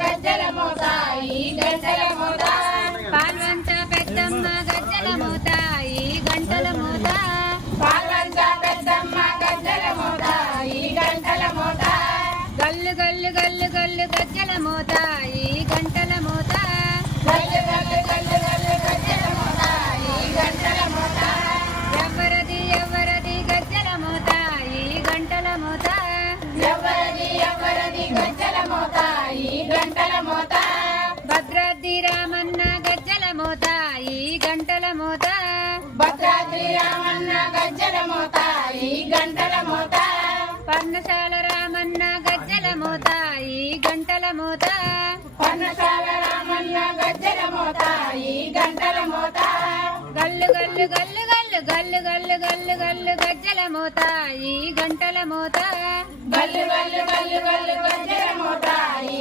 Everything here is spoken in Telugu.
గజ్జల మోత ఈ గంటల మోత పాల్వంచ పెద్దమ్మ గజ్జల మోత ఈ గంటల మోత పాల్వంచ పెద్దమ్మ గజ్జల మోత ఈ గంటల మోత గల్లు గల్లు గల్లు గల్లు గజ్జల మోత ఈ గంటల మోత గల్లు గల్లు గల్లు గల్లు గజ్జల మోత ఈ గంటల మోత ఎవరది ఎవరది గజ్జల మోత ఈ గంటల మోత ఎవరది ఎవరది గజ్జల మోత ఈ గంటల మోత భద్రాద్రి రామన్న గజ్జల మోత ఈ గంటల మోత భద్రాద్రి రామన్న గజ్జల మోత ఈ గంటల మోత పర్ణశాల రామన్న గజ్జల మోత ఈ గంటల మోత పర్ణశాల రామన్న గజ్జల మోత ఈ గంటల మోత గల్లు గల్లు గల్లు గల్లు గల్లు గల్లు గల్లు గల్లు గజ్జల మోత ఈ గంటల మోత గల్లు గల్లు గల్లు గల్లు గజ్జల మోత ఈ